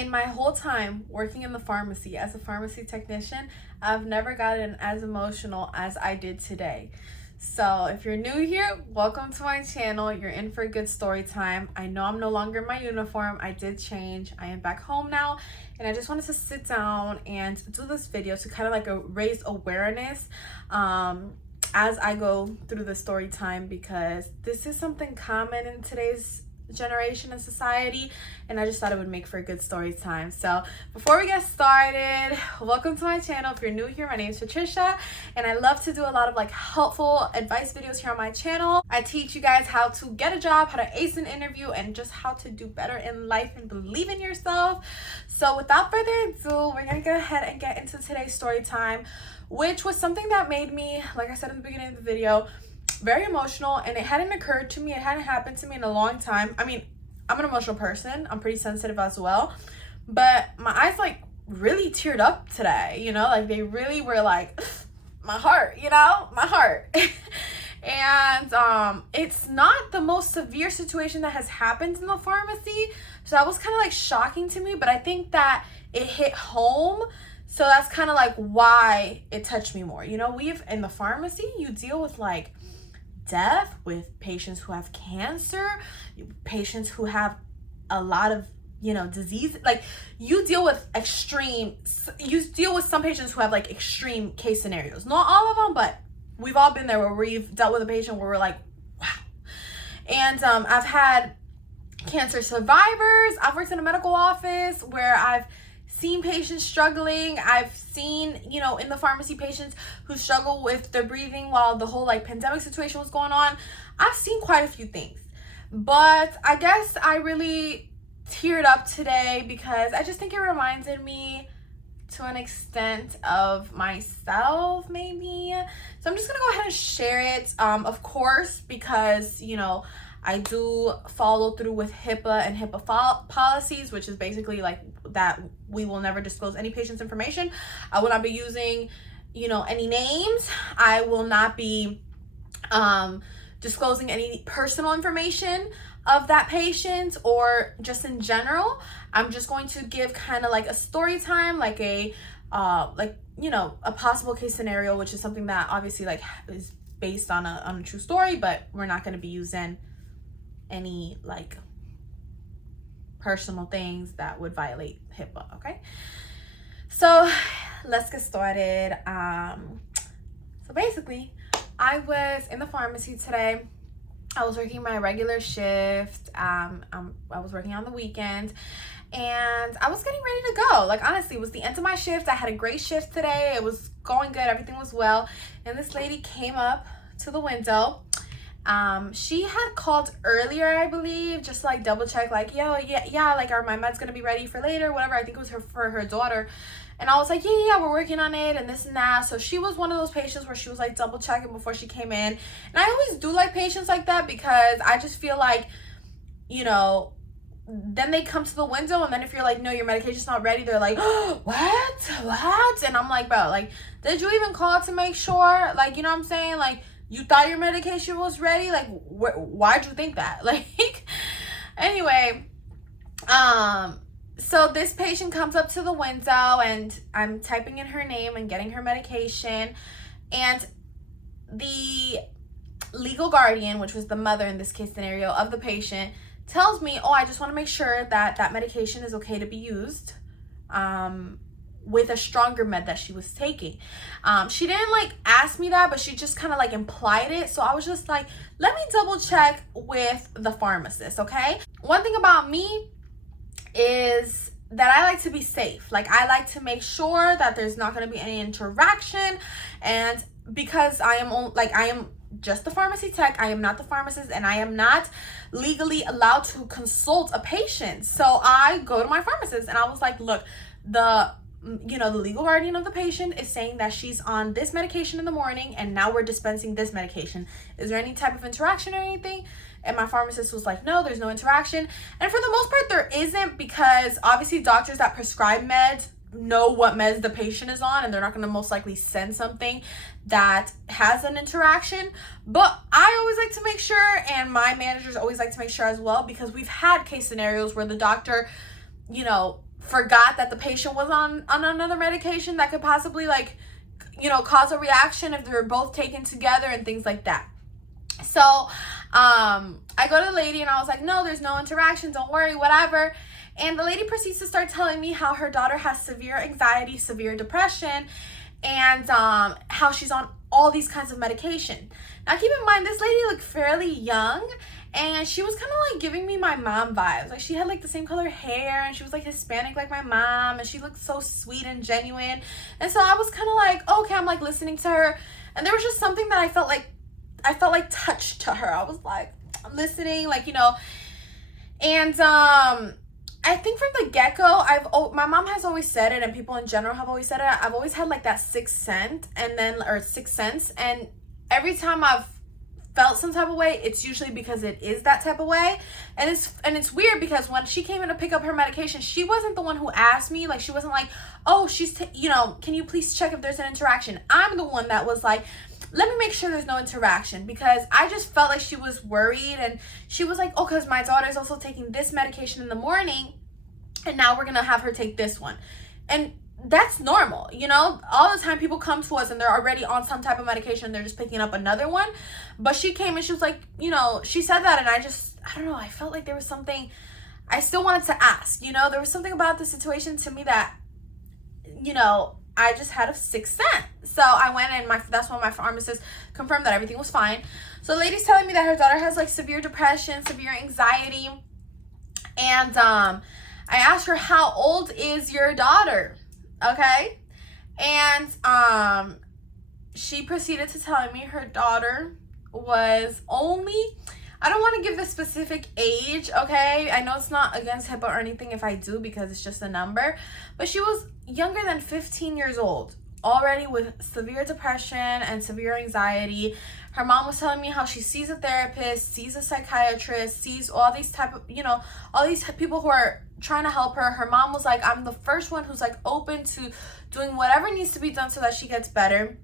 In my whole time working in the pharmacy as a pharmacy technician, I've never gotten as emotional as I did today. So if you're new here, welcome to my channel. You're in for a good story time. I know I'm no longer in my uniform. I did change. I am back home now, and I just wanted to sit down and do this video to kind of like raise awareness as I go through the story time, because this is something common in today's generation and society, and I just thought it would make for a good story time. So before we get started, welcome to my channel. If you're new here, my name is Patricia, and I love to do a lot of like helpful advice videos here on my channel. I teach you guys how to get a job, how to ace an interview, and just how to do better in life and believe in yourself. So without further ado, we're gonna go ahead and get into today's story time, which was something that made me, like I said in the beginning of the video, very emotional, and it hadn't occurred to me, it hadn't happened to me in a long time. I mean, I'm an emotional person, I'm pretty sensitive as well, but my eyes like really teared up today, you know, like they really were like my heart, you know, my heart. And it's not the most severe situation that has happened in the pharmacy, so that was kind of like shocking to me, but I think that it hit home. So that's kind of like why it touched me more. You know, in the pharmacy, you deal with like death, with patients who have cancer, patients who have a lot of, you know, disease. Like you deal with some patients who have like extreme case scenarios. Not all of them, but we've all been there where we've dealt with a patient where we're like, wow. And I've had cancer survivors. I've worked in a medical office where I've seen patients struggling. I've seen, you know, in the pharmacy, patients who struggle with their breathing while the whole like pandemic situation was going on. I've seen quite a few things, but I guess I really teared up today because I just think it reminded me to an extent of myself, maybe. So I'm just gonna go ahead and share it, of course, because, you know, I do follow through with HIPAA and HIPAA policies, which is basically like that we will never disclose any patient's information. I will not be using, you know, any names. I will not be disclosing any personal information of that patient or just in general. I'm just going to give kind of like a story time, like a you know, a possible case scenario, which is something that obviously like is based on a true story, but we're not going to be using any like personal things that would violate HIPAA. Okay, so let's get started. So basically, I was in the pharmacy today. I was working my regular shift. I was working on the weekend, and I was getting ready to go. Like, honestly, it was the end of my shift. I had a great shift today. It was going good. Everything was well. And this lady came up to the window. She had called earlier, I believe, just to like double check, like, yo, yeah, like, are my meds gonna be ready for later, whatever. I think it was for her daughter. And I was like, yeah, we're working on it and this and that. So she was one of those patients where she was like double checking before she came in. And I always do like patients like that, because I just feel like, you know, then they come to the window, and then if you're like, no, your medication's not ready, they're like, oh, what? And I'm like, bro, like, did you even call to make sure? Like, you know what I'm saying? Like, you thought your medication was ready? Like, why'd you think that? Like, anyway, so this patient comes up to the window, and I'm typing in her name and getting her medication, and the legal guardian, which was the mother in this case scenario of the patient, tells me, oh, I just want to make sure that that medication is okay to be used with a stronger med that she was taking. She didn't like ask me that, but she just kind of like implied it. So I was just like, let me double check with the pharmacist, okay? One thing about me is that I like to be safe. Like, I like to make sure that there's not going to be any interaction, and because I am just the pharmacy tech, I am not the pharmacist, and I am not legally allowed to consult a patient. So I go to my pharmacist, and I was like, look, the legal guardian of the patient is saying that she's on this medication in the morning, and now we're dispensing this medication. Is there any type of interaction or anything? And my pharmacist was like, no, there's no interaction. And for the most part, there isn't, because obviously doctors that prescribe meds know what meds the patient is on, and they're not going to most likely send something that has an interaction. But I always like to make sure, and my managers always like to make sure as well, because we've had case scenarios where the doctor, forgot that the patient was on another medication that could possibly, like, cause a reaction if they're both taken together and things like that. So I go to the lady and I was like, no, there's no interaction, don't worry, whatever. And the lady proceeds to start telling me how her daughter has severe anxiety, severe depression, and how she's on all these kinds of medication. Now keep in mind, this lady looked fairly young, and she was kind of like giving me my mom vibes. Like, she had like the same color hair, and she was like Hispanic like my mom, and she looked so sweet and genuine. And so I was kind of like, okay, I'm like listening to her, and there was just something that I felt like touched to her. I was like, I'm listening, like, and I think from the get-go, my mom has always said it, and people in general have always said it, I've always had like that sixth sense, and every time I've felt some type of way, it's usually because it is that type of way. And it's weird because when she came in to pick up her medication, she wasn't the one who asked me. Like, she wasn't like, oh, can you please check if there's an interaction? I'm the one that was like, let me make sure there's no interaction, because I just felt like she was worried. And she was like, oh, because my daughter's also taking this medication in the morning, and now we're gonna have her take this one. And that's normal, all the time people come to us and they're already on some type of medication and they're just picking up another one. But she came and she was like, she said that, and I don't know, I felt like there was something I still wanted to ask. There was something about the situation to me that, I just had a sixth sense. So I went, and that's when my pharmacist confirmed that everything was fine. So the lady's telling me that her daughter has like severe depression, severe anxiety. And I asked her, how old is your daughter? Okay. And she proceeded to tell me her daughter was only, I don't want to give the specific age, okay? I know it's not against HIPAA or anything if I do, because it's just a number. But she was younger than 15 years old, already with severe depression and severe anxiety. Her mom was telling me how she sees a therapist, sees a psychiatrist, sees all these type of, all these people who are trying to help her. Her mom was like, I'm the first one who's like open to doing whatever needs to be done so that she gets better.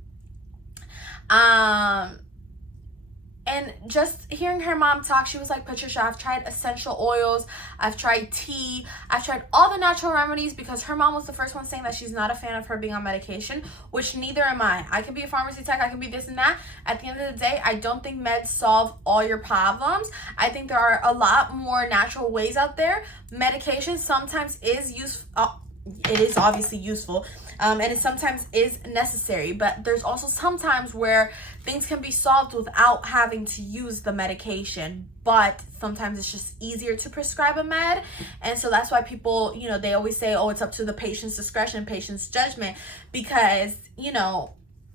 And just hearing her mom talk, she was like, Patricia, I've tried essential oils, I've tried tea, I've tried all the natural remedies, because her mom was the first one saying that she's not a fan of her being on medication, which neither am I. I can be a pharmacy tech, I can be this and that. At the end of the day, I don't think meds solve all your problems. I think there are a lot more natural ways out there. Medication sometimes is useful. It is obviously useful, and it sometimes is necessary, but there's also sometimes where things can be solved without having to use the medication. But sometimes it's just easier to prescribe a med, and so that's why people, they always say, oh, it's up to the patient's discretion, patient's judgment, because,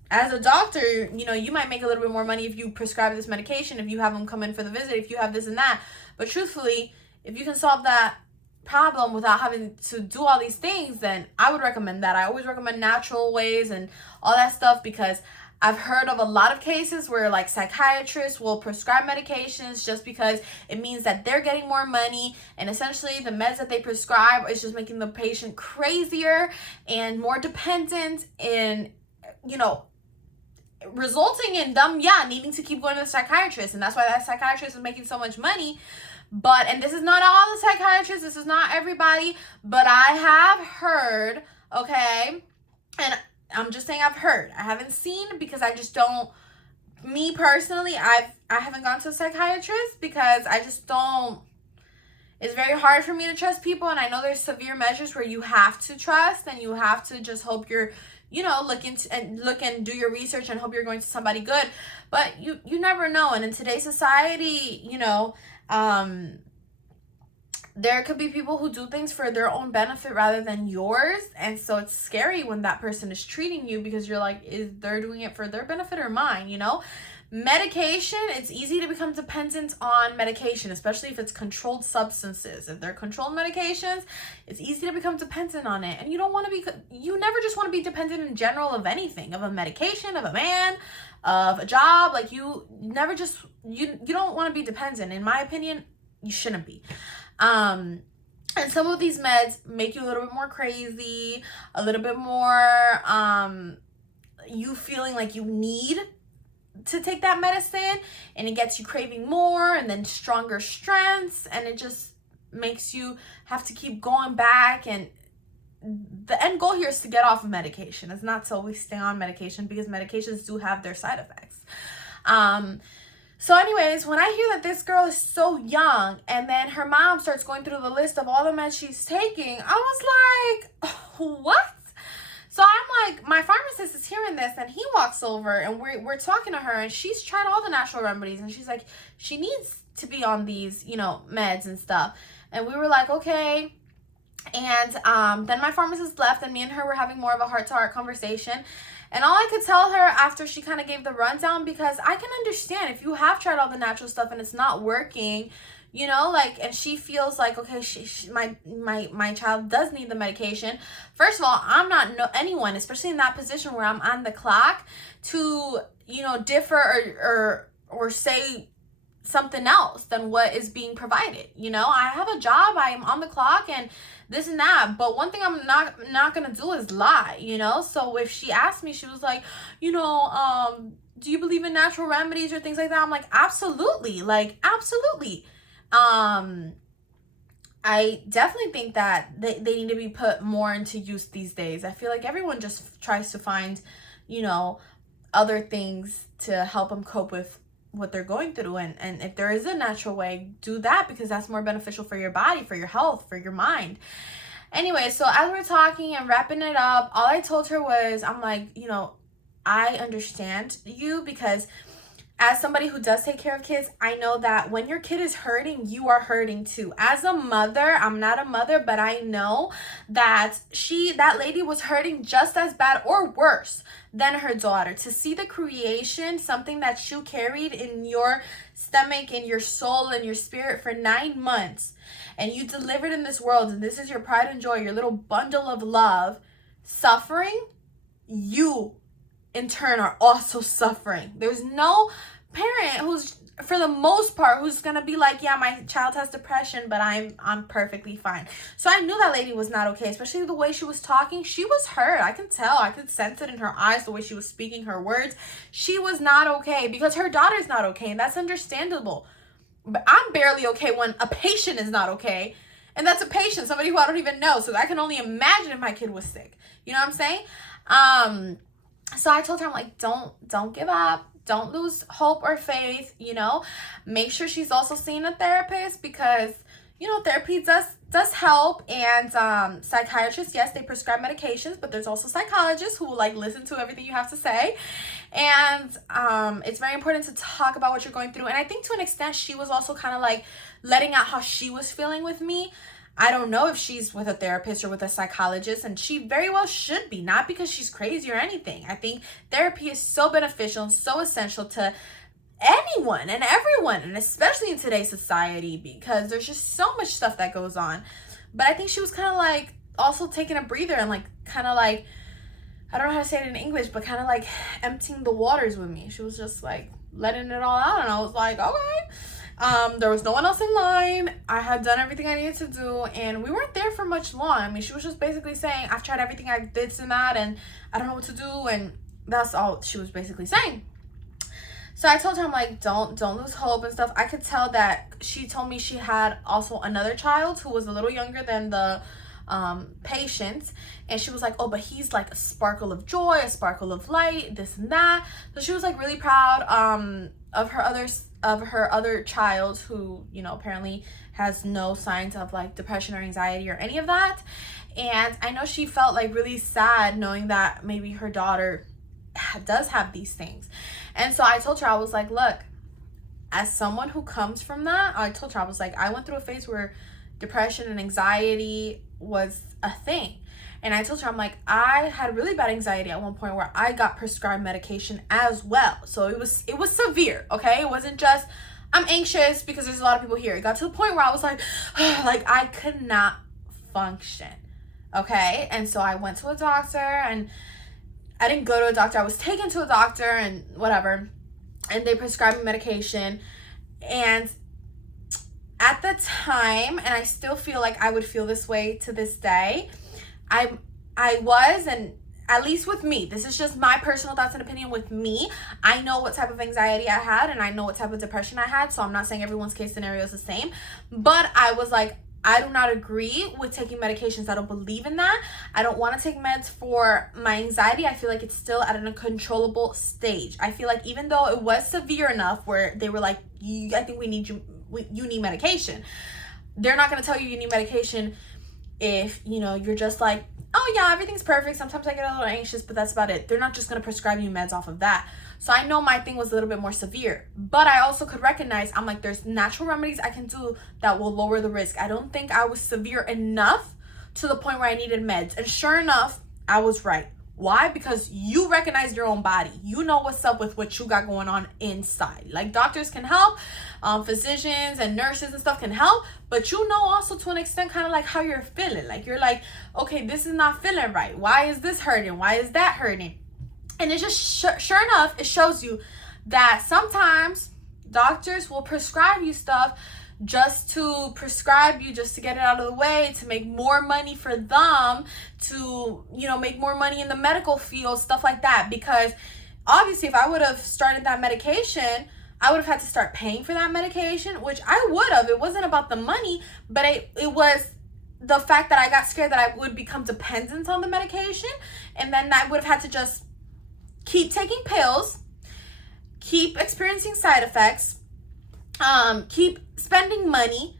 as a doctor, you might make a little bit more money if you prescribe this medication, if you have them come in for the visit, if you have this and that. But truthfully, if you can solve that problem without having to do all these things, then I would recommend that. I always recommend natural ways and all that stuff, because I've heard of a lot of cases where like psychiatrists will prescribe medications just because it means that they're getting more money, and essentially the meds that they prescribe is just making the patient crazier and more dependent, and resulting in them needing to keep going to the psychiatrist. And that's why that psychiatrist is making so much money. But, and this is not all the psychiatrists, this is not everybody, but I have heard, okay, and I'm just saying I've heard. I haven't seen, because I just don't, me personally, I haven't gone to a psychiatrist because I just don't, it's very hard for me to trust people. And I know there's severe measures where you have to trust, and you have to just hope you're, look and do your research and hope you're going to somebody good. But you never know. And in today's society, there could be people who do things for their own benefit rather than yours. And so it's scary when that person is treating you, because you're like, is they're doing it for their benefit or mine? Medication, it's easy to become dependent on medication, especially if it's controlled substances. If they're controlled medications, it's easy to become dependent on it. And you never just want to be dependent in general of anything, of a medication, of a man, of a job. Like, you don't want to be dependent. In my opinion, you shouldn't be. And some of these meds make you a little bit more crazy, a little bit more, you feeling like you need to take that medicine, and it gets you craving more, and then stronger strengths, and it just makes you have to keep going back. And the end goal here is to get off of medication. It's not to always stay on medication, because medications do have their side effects. So anyways, when I hear that this girl is so young, and then her mom starts going through the list of all the meds she's taking, I was like, what? So I'm like, my pharmacist is hearing this, and he walks over, and we're talking to her, and she's tried all the natural remedies, and she's like, she needs to be on these, you know, meds and stuff. And we were like, okay. And then my pharmacist left, and me and her were having more of a heart-to-heart conversation. And all I could tell her after she kind of gave the rundown, because I can understand if you have tried all the natural stuff and it's not working, you know, like, and she feels like, okay, my child does need the medication. First of all, I'm not anyone, especially in that position where I'm on the clock, to, you know, differ or say something else than what is being provided. You know, I have a job, I am on the clock, and this and that, but one thing I'm not gonna do is lie, you know. So if she asked me, she was like, you know, do you believe in natural remedies or things like that? I'm like, absolutely, like, absolutely. I definitely think that they need to be put more into use these days. I feel like everyone just tries to find, you know, other things to help them cope with what they're going through, and if there is a natural way, do that, because that's more beneficial for your body, for your health, for your mind. Anyway, so as we're talking and wrapping it up, all I told her was, I'm like, you know, I understand you, because as somebody who does take care of kids, I know that when your kid is hurting, you are hurting too. As a mother, I'm not a mother, but I know that that lady was hurting just as bad or worse than her daughter. To see the creation, something that you carried in your stomach, in your soul, and your spirit for 9 months, and you delivered in this world, and this is your pride and joy, your little bundle of love, suffering, you in turn are also suffering. There's no parent who's, for the most part, who's gonna be like, yeah, my child has depression, but I'm perfectly fine. So I knew that lady was not okay, especially the way she was talking. She was hurt. I could tell. I could sense it in her eyes, the way she was speaking her words. She was not okay, because her daughter's not okay, and that's understandable. But I'm barely okay when a patient is not okay, and that's a patient, somebody who I don't even know. So I can only imagine if my kid was sick. You know what I'm saying? So I told her, I'm like, don't give up. Don't lose hope or faith, you know. Make sure she's also seeing a therapist, because, you know, therapy does help. And psychiatrists, yes, they prescribe medications, but there's also psychologists who will, like, listen to everything you have to say. And it's very important to talk about what you're going through. And I think to an extent, she was also kind of like letting out how she was feeling with me. I don't know if she's with a therapist or with a psychologist, and she very well should be, not because she's crazy or anything. I think therapy is so beneficial and so essential to anyone and everyone, and especially in today's society, because there's just so much stuff that goes on. But I think she was kind of like also taking a breather and like kind of like, I don't know how to say it in English, but kind of like emptying the waters with me. She was just like letting it all out, and I was like, okay. There was no one else in line. I had done everything I needed to do, and we weren't there for much long. I mean, she was just basically saying, I've tried everything, I did this and that, and I don't know what to do, and that's all she was basically saying. So I told her, I'm like, don't lose hope and stuff. I could tell that she told me she had also another child who was a little younger than the patient, and she was like, oh, but he's like a sparkle of joy, a sparkle of light, this and that. So she was like really proud of her other child, who, you know, apparently has no signs of like depression or anxiety or any of that. And I know she felt like really sad knowing that maybe her daughter does have these things. And so I told her, I was like, look, as someone who comes from that, I told her, I was like, I went through a phase where depression and anxiety was a thing. And I told her, I'm like, I had really bad anxiety at one point where I got prescribed medication as well. So it was severe, okay? It wasn't just, I'm anxious, because there's a lot of people here. It got to the point where I was like, like I could not function, okay? And so I went to a doctor, and I didn't go to a doctor. I was taken to a doctor and whatever, and they prescribed me medication. And at the time, and I still feel like I would feel this way to this day, I was, and at least with me, this is just my personal thoughts and opinion with me, I know what type of anxiety I had, and I know what type of depression I had, so I'm not saying everyone's case scenario is the same, but I was like, I do not agree with taking medications. I don't believe in that. I don't want to take meds for my anxiety. I feel like it's still at an uncontrollable stage. I feel like even though it was severe enough where they were like, I think you need medication. They're not going to tell you need medication if, you're just like, oh yeah, everything's perfect. Sometimes I get a little anxious, but that's about it. They're not just going to prescribe you meds off of that. So I know my thing was a little bit more severe, but I also could recognize, I'm like, there's natural remedies I can do that will lower the risk. I don't think I was severe enough to the point where I needed meds. And sure enough, I was right. Why? Because you recognize your own body. You know what's up with what you got going on inside. Like, doctors can help, physicians and nurses and stuff can help, but you know also to an extent kind of like how you're feeling. Like, you're like, okay, this is not feeling right. Why is this hurting? Why is that hurting? And it just, sure enough, it shows you that sometimes doctors will prescribe you stuff just to prescribe you, just to get it out of the way, to make more money for them, to, make more money in the medical field, stuff like that. Because obviously if I would have started that medication, I would have had to start paying for that medication, which I would have. It wasn't about the money, but it was the fact that I got scared that I would become dependent on the medication. And then I would have had to just keep taking pills, keep experiencing side effects, keep spending money.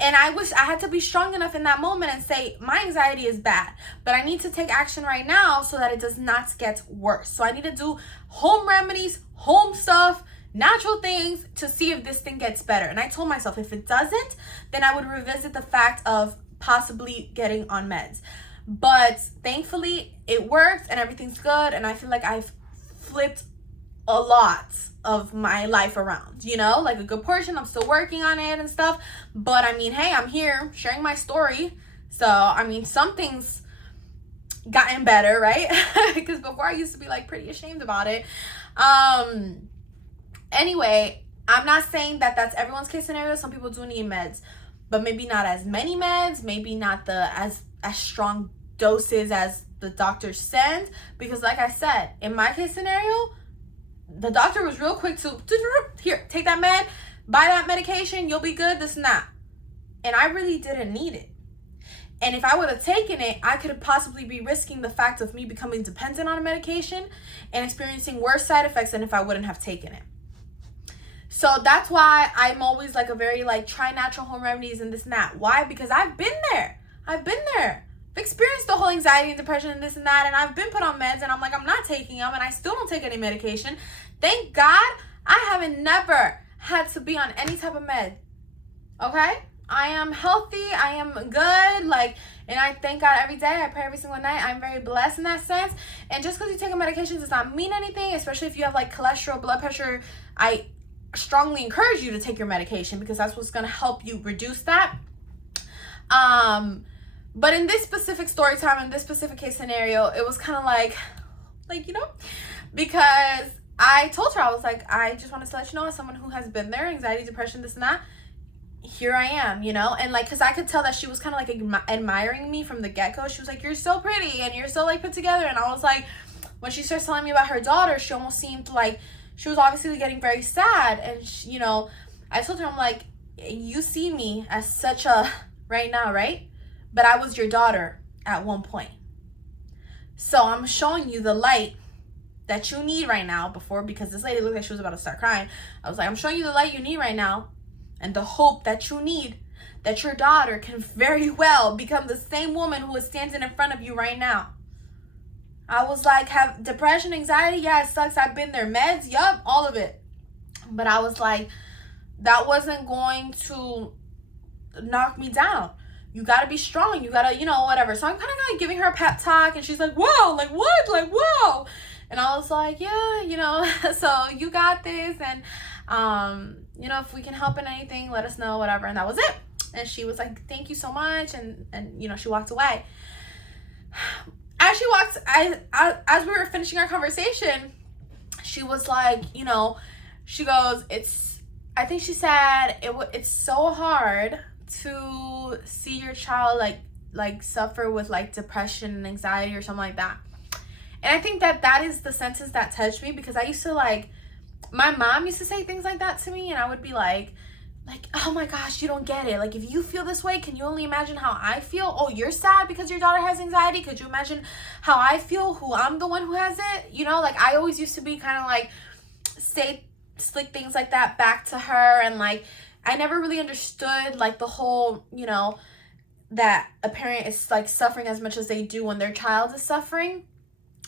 And I wish I had to be strong enough in that moment and say, my anxiety is bad, but I need to take action right now so that it does not get worse. So I need to do home remedies, home stuff, natural things to see if this thing gets better. And I told myself, if it doesn't, then I would revisit the fact of possibly getting on meds. But thankfully it worked and everything's good. And I feel like I've flipped a lot of my life around, like a good portion. I'm still working on it and stuff. But I mean, hey, I'm here sharing my story. So, I mean, something's gotten better, right? Because before I used to be like pretty ashamed about it. Anyway, I'm not saying that that's everyone's case scenario. Some people do need meds, but maybe not as many meds, maybe not as strong doses as the doctors send. Because like I said, in my case scenario, the doctor was real quick to, here, take that med, buy that medication, you'll be good, this and that. And I really didn't need it. And if I would have taken it, I could have possibly be risking the fact of me becoming dependent on a medication and experiencing worse side effects than if I wouldn't have taken it. So that's why I'm always like a very try natural home remedies and this and that. Why? Because I've been there. I've experienced the whole anxiety and depression and this and that, and I've been put on meds, and I'm like, I'm not taking them, and I still don't take any medication. Thank God I haven't never had to be on any type of med. Okay? I am healthy. I am good. And I thank God every day. I pray every single night. I'm very blessed in that sense. And just because you take a medication does not mean anything, especially if you have cholesterol, blood pressure. I strongly encourage you to take your medication because that's what's going to help you reduce that. But in this specific story time, in this specific case scenario, it was kind of because I told her, I was like, I just wanted to let you know, as someone who has been there, anxiety, depression, this and that, here I am, and because I could tell that she was kind of admiring me from the get-go. She was like, you're so pretty and you're so put together. And I was like, when she starts telling me about her daughter, she almost seemed like she was obviously getting very sad. And she, I told her, I'm like, you see me as such a right now, right? But I was your daughter at one point. So I'm showing you the light that you need right now because this lady looked like she was about to start crying. I was like, I'm showing you the light you need right now and the hope that you need, that your daughter can very well become the same woman who is standing in front of you right now. I was like, have depression, anxiety? Yeah, it sucks. I've been there. Meds? Yup, all of it. But I was like, that wasn't going to knock me down. You got to be strong. You got to, whatever. So I'm kind of giving her a pep talk, and she's like, whoa, what? Whoa. And I was like, yeah, so you got this. And, if we can help in anything, let us know, whatever. And that was it. And she was like, thank you so much. And she walked away. As she walked, as we were finishing our conversation, she was like, she goes, I think she said, it's so hard to see your child suffer with depression and anxiety or something like that. And I think that is the sentence that touched me, because I used to my mom used to say things like that to me, and I would be like, like, oh my gosh, you don't get it. Like, if you feel this way, can you only imagine how I feel? Oh, you're sad because your daughter has anxiety. Could you imagine how I feel, who I'm the one who has it? You know, like, I always used to be kind of like, say slick things like that back to her. And like, I never really understood like the whole, you know, that a parent is like suffering as much as they do when their child is suffering.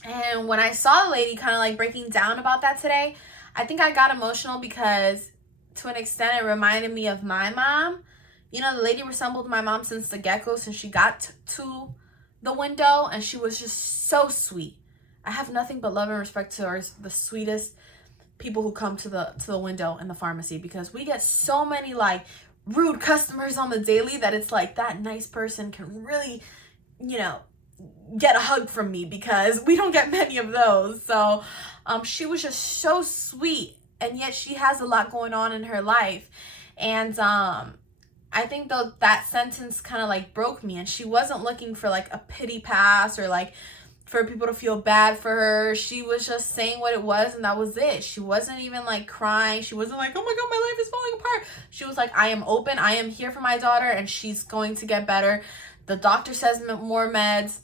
And when I saw the lady kind of like breaking down about that today, I think I got emotional because to an extent it reminded me of my mom. You know, the lady resembled my mom since the get-go, since she got to the window, and she was just so sweet. I have nothing but love and respect to her, the sweetest people who come to the window in the pharmacy, because we get so many like rude customers on the daily that it's like that nice person can really, you know, get a hug from me, because we don't get many of those. So she was just so sweet, and yet she has a lot going on in her life. And I think though that sentence kind of like broke me, and she wasn't looking for like a pity pass or like for people to feel bad for her. She was just saying what it was, and that was it. She wasn't even like crying. She wasn't like, oh my god, my life is falling apart. She was like, I am open, I am here for my daughter, and she's going to get better. The doctor says more meds,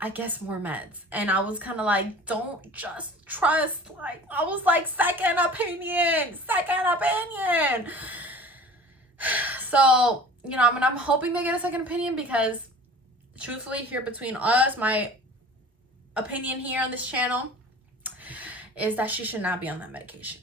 I guess more meds. And I was kind of like, don't just trust. Like, I was like, second opinion. So, you know, I mean, I'm hoping they get a second opinion, because truthfully, here between us, my opinion here on this channel is that she should not be on that medication.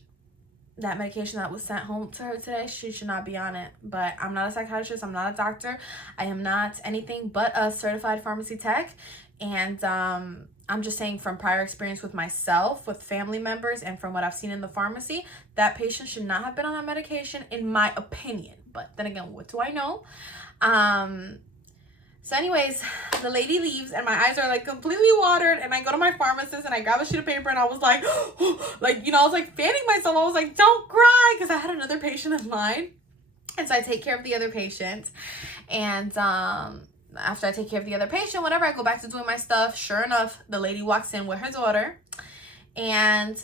That medication that was sent home to her today, she should not be on it. But I'm not a psychiatrist, I'm not a doctor, I am not anything but a certified pharmacy tech. And I'm just saying, from prior experience with myself, with family members, and from what I've seen in the pharmacy, that patient should not have been on that medication, in my opinion. But then again, what do I know? So anyways, the lady leaves, and my eyes are like completely watered, and I go to my pharmacist and I grab a sheet of paper, and I was like, like, you know, I was like fanning myself. I was like, don't cry, because I had another patient in line. And so I take care of the other patient, and after I take care of the other patient, whatever, I go back to doing my stuff. Sure enough, the lady walks in with her daughter, and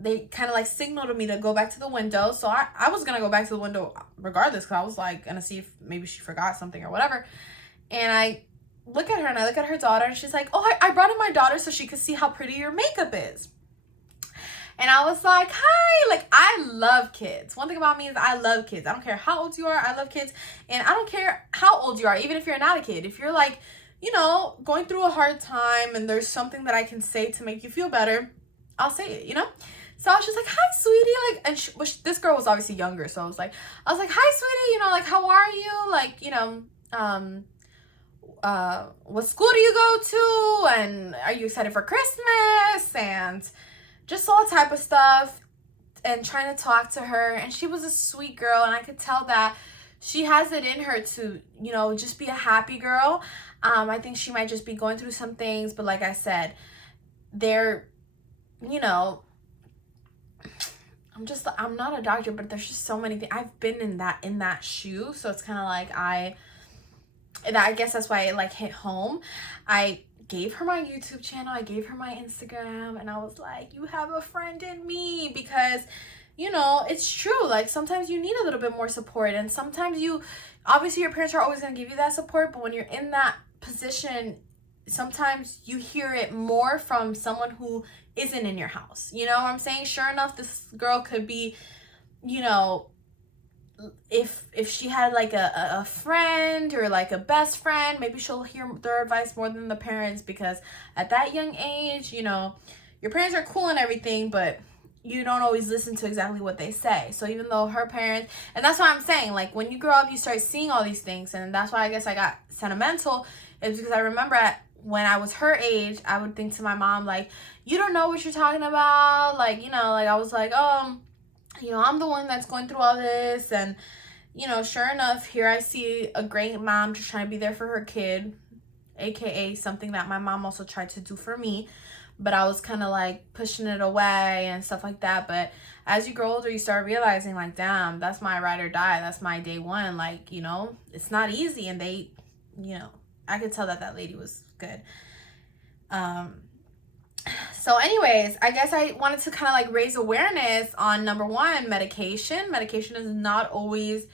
they kind of like signaled to me to go back to the window. So I was gonna go back to the window regardless, because I was like gonna see if maybe she forgot something or whatever. And I look at her, and I look at her daughter, and she's like, oh, I brought in my daughter so she could see how pretty your makeup is. And I was like, hi, like, I love kids. One thing about me is I love kids. I don't care how old you are, I love kids. And I don't care how old you are, even if you're not a kid. If you're like, you know, going through a hard time and there's something that I can say to make you feel better, I'll say it, you know? So I was just like, hi, sweetie. Like, and this girl was obviously younger. So I was like, hi, sweetie, you know, like, how are you? Like, you know, what school do you go to? And are you excited for Christmas? And just all type of stuff, and trying to talk to her. And she was a sweet girl, and I could tell that she has it in her to, you know, just be a happy girl. I think she might just be going through some things, but like I said, they're, you know, I'm not a doctor, but there's just so many things. I've been in that shoe, so it's kind of like I guess that's why it like hit home. I gave her my YouTube channel, I gave her my Instagram, and I was like, you have a friend in me, because, you know, it's true. Like, sometimes you need a little bit more support, and sometimes obviously your parents are always going to give you that support, but when you're in that position, sometimes you hear it more from someone who isn't in your house. You know what I'm saying? Sure enough, this girl could be, you know, if she had like a friend or like a best friend, maybe she'll hear their advice more than the parents, because at that young age, you know, your parents are cool and everything, but you don't always listen to exactly what they say. So even though her parents, and that's why I'm saying, like, when you grow up, you start seeing all these things, and that's why I guess I got sentimental, is because I remember when I was her age, I would think to my mom, like, you don't know what you're talking about. Like, you know, like, I was like, oh, you know, I'm the one that's going through all this. And, you know, sure enough, here I see a great mom just trying to be there for her kid, aka something that my mom also tried to do for me, but I was kind of like pushing it away and stuff like that. But as you grow older, you start realizing, like, damn, that's my ride or die, that's my day one. Like, you know, it's not easy. And they, you know, I could tell that lady was good. So anyways, I guess I wanted to kind of like raise awareness on number one, medication. Medication is not always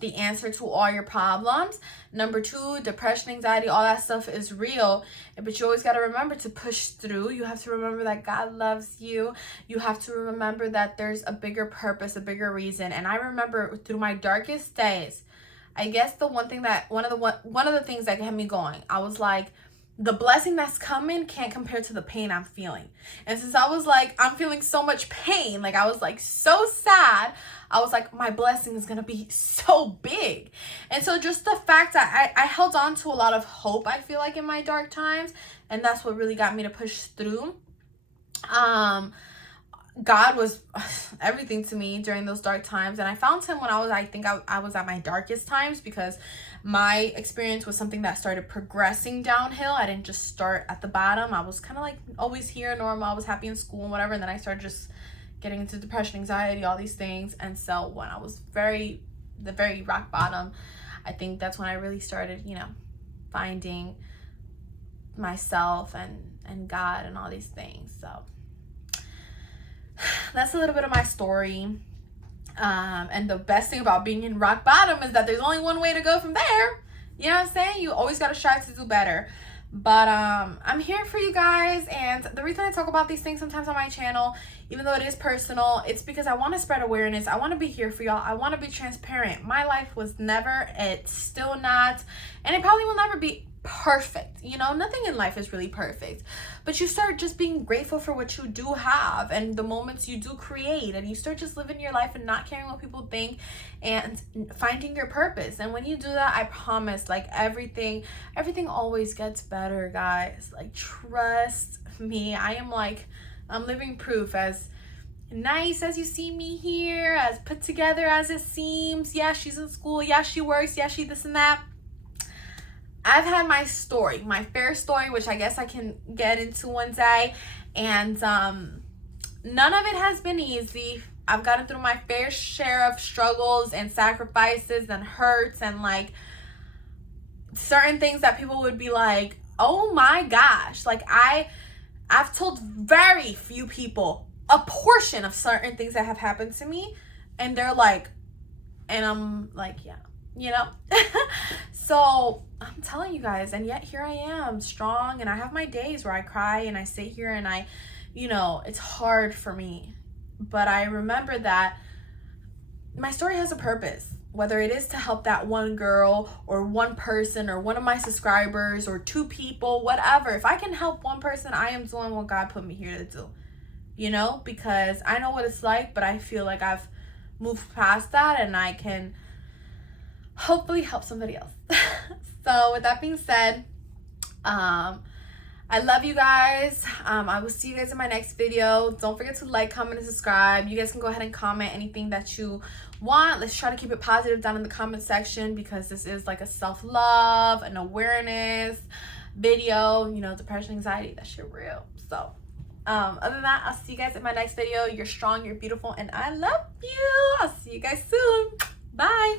the answer to all your problems. Number two, depression, anxiety, all that stuff is real. But you always got to remember to push through. You have to remember that God loves you. You have to remember that there's a bigger purpose, a bigger reason. And I remember through my darkest days, I guess one of the things that kept me going, I was like, the blessing that's coming can't compare to the pain I'm feeling. And since I was like, I'm feeling so much pain, like I was like so sad, I was like, my blessing is going to be so big. And so just the fact that I held on to a lot of hope, I feel like, in my dark times. And that's what really got me to push through. God was everything to me during those dark times. And I found him when I was at my darkest times, because my experience was something that started progressing downhill. I didn't just start at the bottom. I was kind of like always here, normal. I was happy in school and whatever. And then I started just getting into depression, anxiety, all these things. And so when I was the very rock bottom, I think that's when I really started, finding myself and God and all these things. So that's a little bit of my story. And the best thing about being in rock bottom is that there's only one way to go from there. You know what I'm saying? You always got to strive to do better. But I'm here for you guys. And the reason I talk about these things sometimes on my channel, even though it is personal, it's because I want to spread awareness. I want to be here for y'all. I want to be transparent. My life was never, it's still not, and it probably will never be perfect. Nothing in life is really perfect, but you start just being grateful for what you do have and the moments you do create, and you start just living your life and not caring what people think and finding your purpose. And when you do that, I promise, like, everything always gets better, guys. Like, trust me. I'm living proof. As nice as you see me here, as put together as it seems, yeah, she's in school, yeah, she works, yeah, she this and that, I've had my story, my fair story, which I guess I can get into one day. And none of it has been easy. I've gotten through my fair share of struggles and sacrifices and hurts and like certain things that people would be like, oh my gosh. Like I've told very few people a portion of certain things that have happened to me. And they're like, and I'm like, yeah. So I'm telling you guys, and yet here I am, strong, and I have my days where I cry and I sit here and I, it's hard for me, but I remember that my story has a purpose, whether it is to help that one girl or one person or one of my subscribers or two people, whatever. If I can help one person, I am doing what God put me here to do, because I know what it's like, but I feel like I've moved past that and I can hopefully help somebody else. So with that being said, I love you guys. I will see you guys in my next video. Don't forget to like, comment, and subscribe. You guys can go ahead and comment anything that you want. Let's try to keep it positive down in the comment section, because this is like a self-love and awareness video. Depression, anxiety, that shit real. So other than that, I'll see you guys in my next video. You're strong, you're beautiful, and I love you. I'll see you guys soon. Bye.